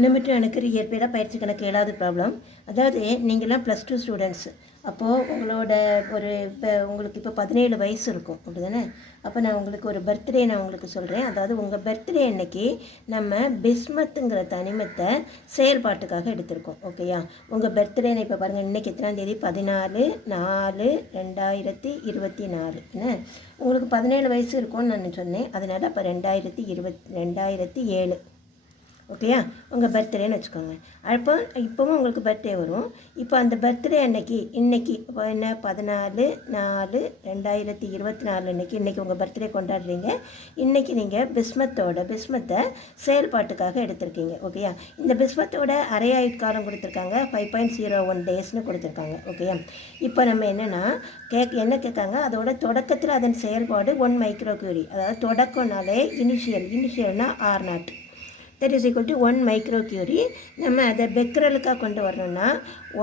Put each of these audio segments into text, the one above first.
நிமிட்டம் எனக்கு இயற்கையாக பயிற்சி கணக்கு ஏழாவது ப்ராப்ளம் அதாவது நீங்கள்லாம் ப்ளஸ் டூ ஸ்டூடெண்ட்ஸ் அப்போது உங்களோட ஒரு இப்போ உங்களுக்கு இப்போ பதினேழு வயசு இருக்கும். அப்படி தானே அப்போ நான் உங்களுக்கு ஒரு பர்த்டே நான் உங்களுக்கு சொல்கிறேன் அதாவது உங்கள் பர்த்டே அன்னைக்கு நம்ம பிஸ்மத்துங்கிற தனிமத்தை செயல்பாட்டுக்காக எடுத்திருக்கோம். ஓகேயா உங்கள் பர்த்டே இப்போ பாருங்கள் இன்றைக்கி எத்தனாம் தேதி? பதினாலு நாலு ரெண்டாயிரத்தி இருபத்தி நாலு என்ன? உங்களுக்கு பதினேழு வயசு இருக்கும்னு நான் சொன்னேன். அதனால் அப்போ ரெண்டாயிரத்தி இருபத் ரெண்டாயிரத்தி ஏழு. ஓகேயா? உங்கள் பர்த்டேன்னு வச்சுக்கோங்க. அப்போ இப்போவும் உங்களுக்கு பர்த்டே வரும். இப்போ அந்த பர்த்டே அன்னைக்கு இன்னைக்கு இப்போ என்ன? பதினாலு நாலு ரெண்டாயிரத்தி இருபத்தி நாலு அன்னைக்கு இன்றைக்கி உங்கள் பர்த்டே கொண்டாடுறீங்க. இன்றைக்கி நீங்கள் பிஸ்மத்தோட பிஸ்மத்தை செயல்பாட்டுக்காக எடுத்திருக்கீங்க. ஓகேயா? இந்த பிஸ்மத்தோட அரையாயுட்காலம் கொடுத்துருக்காங்க. ஃபைவ் பாயிண்ட் ஜீரோ ஒன் டேஸ்னு கொடுத்துருக்காங்க. ஓகேயா? இப்போ நம்ம என்னென்னா கேக் என்ன கேட்காங்க? அதோட தொடக்கத்தில் அதன் செயல்பாடு ஒன் மைக்ரோ கியூரி அதாவது தொடக்கம்னாலே initial இனிஷியல்னால் or not that is equal to one micro curie நம்ம அதை பெக்ரலுக்காக கொண்டு வரணும்னா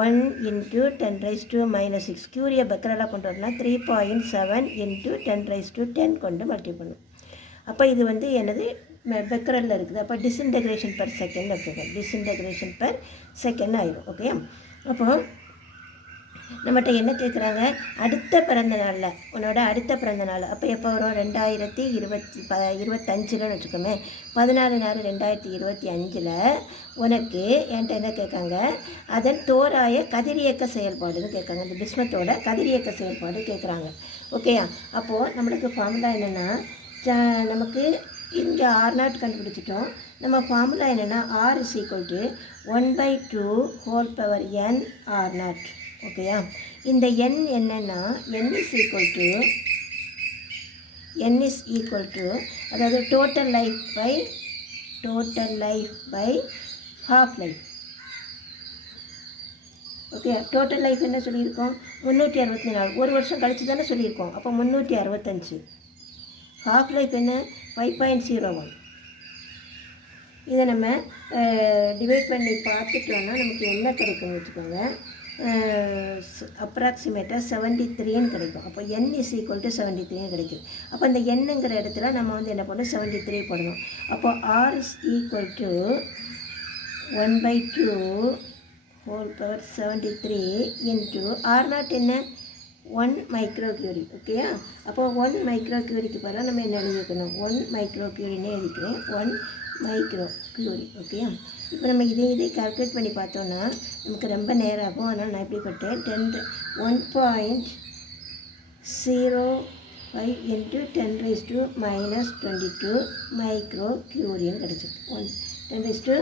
one into ten raise to minus six கியூரியை பெக்ரலாக கொண்டு வரணும்னா three point seven into ten raise to ten கொண்டு மல்டி பண்ணும். அப்போ இது வந்து எனது பெக்கரலில் இருக்குது. அப்போ டிஸ்இன்டகிரேஷன் பர் செகண்ட் அப்படிங்க டிஸ்இன்டகிரேஷன் பர் செகண்ட் ஆயிரும். ஓகே அப்போது நம்மகிட்ட என்ன கேட்குறாங்க அடுத்த பிறந்த நாளில் உன்னோட அடுத்த பிறந்த நாள். அப்போ எப்போ வரும்? ரெண்டாயிரத்தி இருபத்தி ப இருபத்தஞ்சில்னு வச்சுக்கோமே. பதினாலு நாலு ரெண்டாயிரத்தி இருபத்தி அஞ்சில் உனக்கு என்கிட்ட என்ன கேட்காங்க? அதன் தோராய கதிரியக்க செயல்பாடுன்னு கேட்காங்க. இந்த பிஸ்மத்தோட கதிரியக்க செயல்பாடு கேட்குறாங்க ஓகேயா அப்போது நம்மளுக்கு ஃபார்முலா என்னென்னா நமக்கு இங்கே ஆர் நாட் கண்டுபிடிச்சிட்டோம். நம்ம ஃபார்முலா என்னென்னா R is equal to one by two whole power N R naught ஓகேயா? இந்த என் என்னென்னா N is equal to N is equal to அதாவது total life by total life by half life okay total life என்ன சொல்லியிருக்கோம்? முந்நூற்றி அறுபத்தி நாலு. ஒரு வருஷம் கழிச்சு தானே சொல்லியிருக்கோம். அப்போ முந்நூற்றி அறுபத்தஞ்சு. ஹாஃப் லைஃப் என்ன? ஃபைவ் பாயிண்ட் ஜீரோ ஒன் இதை நம்ம டிவைட் பண்ணி பார்த்துட்டோன்னா நமக்கு என்ன கிடைக்கும்னு வச்சுக்கோங்க. அப்ராக்சிமேட்டாக செவன்டி த்ரீன்னு கிடைக்கும். அப்போ N is equal to seventy த்ரீன்னு கிடைக்கும் அப்போ இந்த எண்ணுங்கிற இடத்துல நம்ம வந்து என்ன பண்ணணும்? செவன்டி த்ரீ போடணும். அப்போ R is equal to one by two whole power seventy three into R naught என்ன? ஒன் மைக்ரோ கியூரி ஓகேயா அப்போ ஒன் மைக்ரோ கியூரிக்கு பதிலாக நம்ம என்ன எழுதிக்கணும் ஒன் மைக்ரோ கியூரினே எழுதிக்கிறேன் ஒன் மைக்ரோ கியூரி ஓகேயா இப்போ நம்ம இதே இதே கால்குலேட் பண்ணி பார்த்தோன்னா நமக்கு ரொம்ப நேரம் ஆகும் அதனால் நான் எப்படி பட்டேன் ten one point zero five into ten raise to minus twenty two micro கியூரின்னு கிடச்சிருக்கு. One ten raise to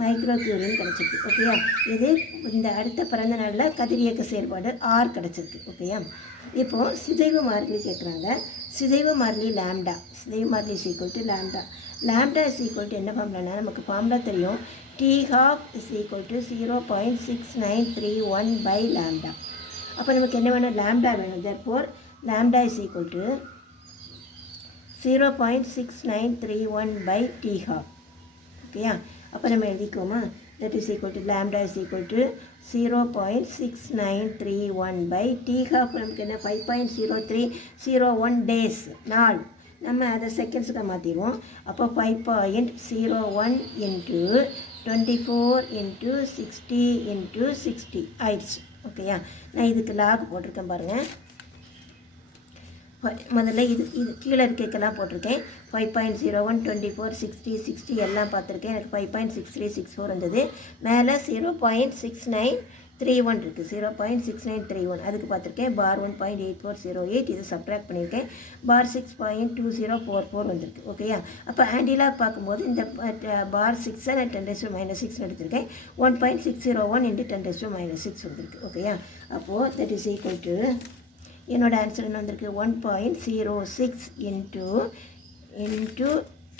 micro கியூரின்னு கிடச்சிருக்கு ஓகேயா இது இந்த அடுத்த பிறந்த நாளில் கதிரியக்க செயல்பாடு ஆர் கிடச்சிருக்கு. ஓகேயா இப்போது சிதைவு மாறிலி கேட்குறாங்க சிதைவு மாறிலி லேம்டா சிதைவு மாறிலி is equal to lambda lambda is equal to என்ன ஃபார்ம்லானா நமக்கு ஃபார்முலா தெரியும். T half is equal to zero point six nine three one by lambda அப்போ நமக்கு என்ன வேணும்? லேம்டா வேணும். Therefore lambda is equal to zero point six nine three one by T half ஓகேயா அப்போ நம்ம எழுதிக்குவோமா that is equal to lambda is equal to zero point six nine three one by T half நமக்கு என்ன? Five point zero three zero one days நாள். நம்ம அதை செகண்ட்ஸுக்கு மாற்றிடுவோம் அப்போ five point zero one into twenty four into sixty into sixty ஆயிடுச்சு. ஓகேயா? நான் இதுக்கு லாக் போட்டிருக்கேன் பாருங்கள் முதல்ல இது இது கீழே இருக்கைக்கெல்லாம் போட்டிருக்கேன். Five point zero one twenty four sixty sixty எல்லாம் பார்த்துருக்கேன். எனக்கு five point six three six four வந்தது. மேலே zero point six nine three one இருக்குது zero point six nine three one அதுக்கு பார்த்துருக்கேன். Bar one point eight four zero eight இது subtract பண்ணியிருக்கேன். Bar six point two zero four four வந்திருக்கு. ஓகேயா அப்போ ஆண்டிலாக பார்க்கும்போது இந்த பார் சிக்ஸை நான் டென் டெஸ்ட் மைனஸ் சிக்ஸ் எடுத்திருக்கேன். One point six zero one into ten test minus six வந்திருக்கு. ஓகேயா அப்போது தட் இஸ் ஈக்குவல் டு என்னோடய ஆன்சர் என்ன வந்திருக்கு? One point zero six into into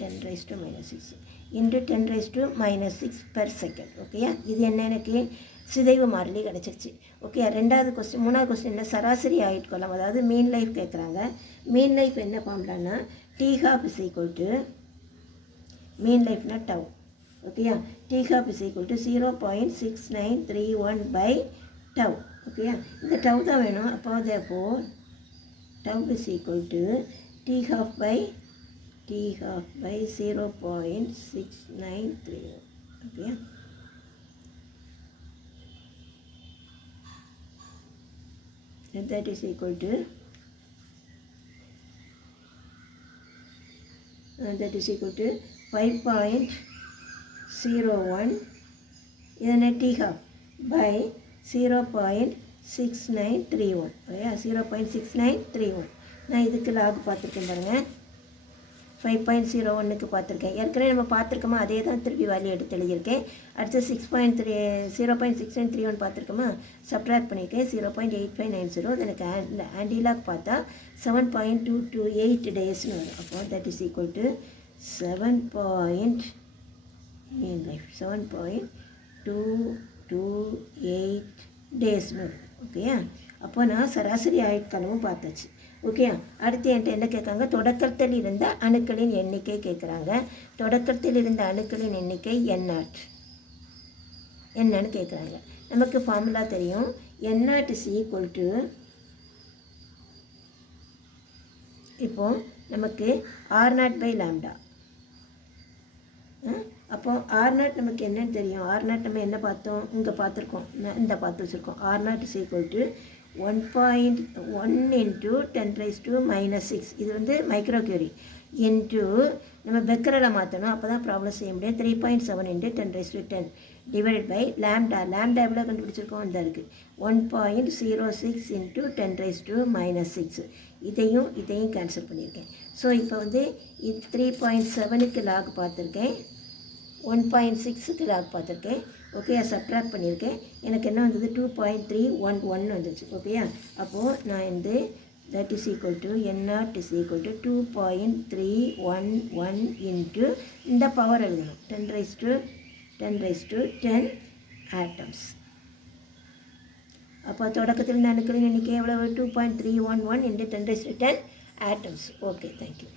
ten raise to minus six into ten raise to minus six per second ஓகேயா இது என்ன எனக்கு? சிதைவு மாறிலி கிடச்சிருச்சு. ஓகே ரெண்டாவது கொஸ்டின் மூணாவது கொஸ்டின் என்ன? சராசரி ஆயுட்காலம் அதாவது மீன் லைஃப் கேட்குறாங்க மீன் லைஃப் என்ன ஃபார்ம்லான்னா T half is equal to mean லைஃப்னா tau okay T half is equal to zero point six nine three one by tau okay இந்த டவ் தான் வேணும். அப்போ for tau is equal to T half by T half by zero point six nine three okay and that is equal to and that is equal to 5.01 இதனை t half by 0.6931 okay 0.6931 நான் இதுக்கு lock பார்த்துருக்கேன் பாருங்கள் five point zero ஒன்றுக்கு பார்த்துருக்கேன். ஏற்கனவே நம்ம பார்த்துருக்கோமா? அதே தான் திருப்பி வேல்யூ எடுத்து எழுதியிருக்கேன். அடுத்து six point three zero point six nine three one பார்த்துருக்கோமா? Subtract பண்ணியிருக்கேன் zero point eight five nine zero எனக்கு ஆண்டிலாக் பார்த்தா seven point two two eight டேஸ்னு வரும். அப்போ that is equal to seven point seven point two two eight டேஸ்னு வரும். ஓகேயா அப்போ நான் சராசரி ஆயுட்காலமும் பார்த்தாச்சு. ஓகே அடுத்து என்கிட்ட என்ன கேட்காங்க தொடக்கத்தில் இருந்த அணுக்களின் எண்ணிக்கை கேட்குறாங்க. தொடக்கத்தில் இருந்த அணுக்களின் எண்ணிக்கை எண்ணாட் என்னன்னு கேட்குறாங்க. நமக்கு ஃபார்முலா தெரியும். எண்ணாட் இஸ் ஈக்குவல் டு இப்போ நமக்கு ஆர் நாட் பை லேம்டா அப்போ ஆர் நாட் நமக்கு என்னன்னு தெரியும். ஆர் நாட் நம்ம என்ன பார்த்தோம்? இங்கே பார்த்துருக்கோம். இந்த பார்த்து வச்சுருக்கோம். R naught is equal to one point one into ten raise to minus six இது வந்து மைக்ரோ கியூரி இன்ட்டு நம்ம பெக்கரில் மாற்றணும் அப்போ தான் ப்ராப்ளம் செய்ய முடியும். Three point seven into ten raise to ten divided by lambda lambda எவ்வளோ கண்டுபிடிச்சிருக்கோம்? இந்த இருக்குது one point zero six into ten raise to minus six இதையும் இதையும் கேன்சல் பண்ணியிருக்கேன். ஸோ இப்போ வந்து த்ரீ பாயிண்ட் செவனுக்கு லாக் பார்த்துருக்கேன். ஒன் பாயிண்ட் சிக்ஸுக்கு லாக் பார்த்துருக்கேன். ஓகே சப்ட்ராக்ட் பண்ணியிருக்கேன். எனக்கு என்ன வந்தது? Two point three one one வந்துச்சு. ஓகேயா அப்போது நான் வந்து that is equal to N is equal to two point three one one into இந்த பவர் எழுதணும். Ten raise to ten raise to ten atoms அப்போ தொடக்கத்தில் நான் அணுக்களின் எண்ணிக்கை எவ்வளவு? Two point three one one into ten raise to ten atoms okay thank you